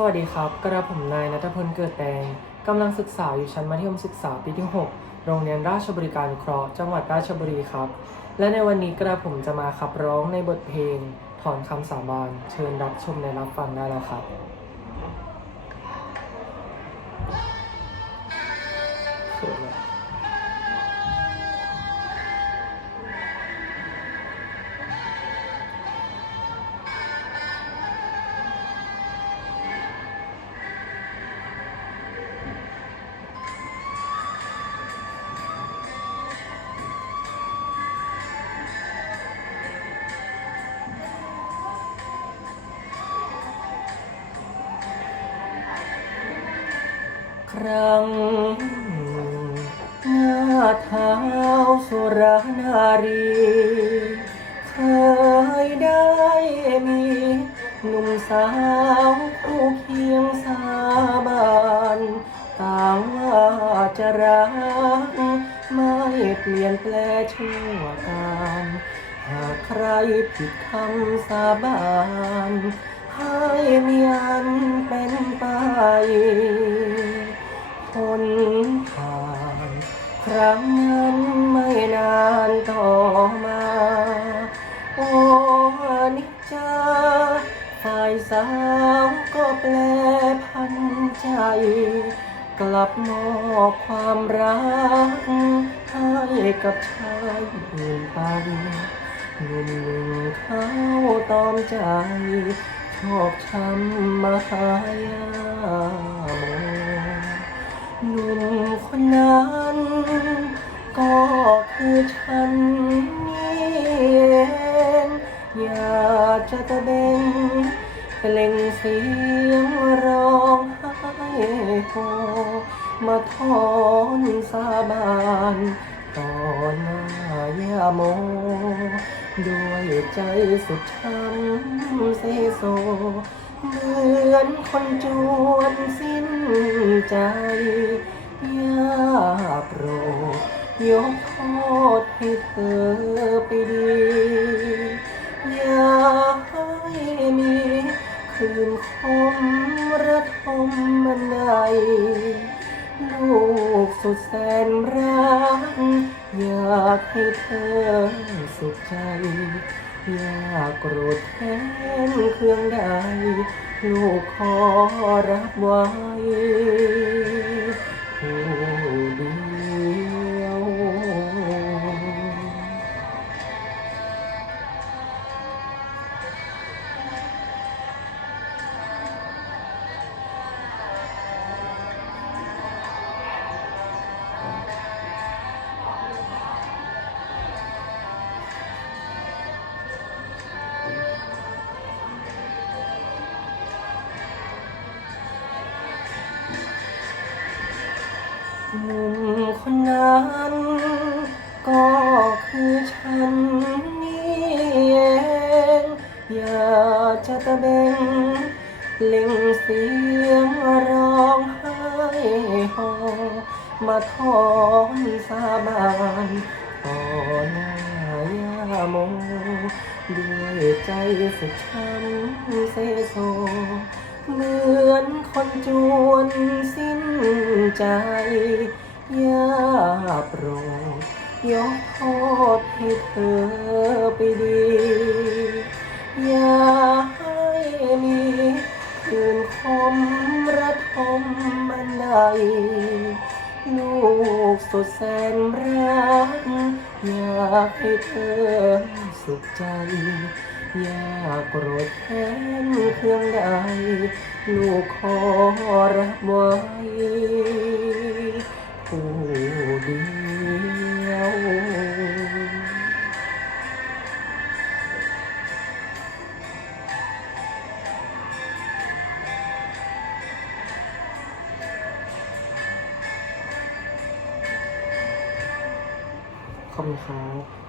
สวัสดีครับ กระผมนายนัทพลเกิดแตงกำลังศึกษาอยู่ชั้นมัธยมศึกษาปีที่ 6 โรงเรียนราชบริการเคราะห์จังหวัดราชบุรีครับ และในวันนี้กระผมจะมาขับร้องในบทเพลง ถอนคำสาบานเชิญรับชมและรับฟังได้แล้วครับ ครั้งหน้าเท้าสุรานารีเคยได้มีหนุ่มสาวคู่เคียงสาบานต่างว่าจะรักไม่เปลี่ยนแปลงชั่วการหากใครผิดคำสาบานให้มีอันเป็นไป กลับมอบความรักให้กับชายอื่นไปหนุ่มหนึ่งเขาตอมใจ ชอกช้ำมาหายาโมหนุ่มคนนั้นก็คือฉันนี่เองอยากจะตะเบงเปล่งเสียงร้อง โฮมาทอนสาบานต่อหน้ายาโม ด้วยใจสุดช้ำเซโซเหมือนคนจวนสิ้นใจยาโปรยกโทษให้เธอ คืนคมระทมมันในลูกสุดแสนรัก อยากให้เธอสุขใจ อย่าโกรธแค้นเครื่องใด ลูกขอรับไว้ นุ่มคนนั้นก็คือฉันนี่เองอยากจะตะเบงเล่งเสียงร้องไห้โฮมาทอนสาบานต่อหน้ายาโมด้วยใจสุดช้ำเซโซเหมือนคนจวนสิ้น ใจอย่าโปรดยกโทษให้เธอไปดี อย่าให้มีคืนคมระทมมันใดลูกสุดแสนรัก อยากให้เธอสุขใจ ย่าโกรธแค้นเครื่องใดลูกขอรับไว้ผู้เดียวขอบคุณครับ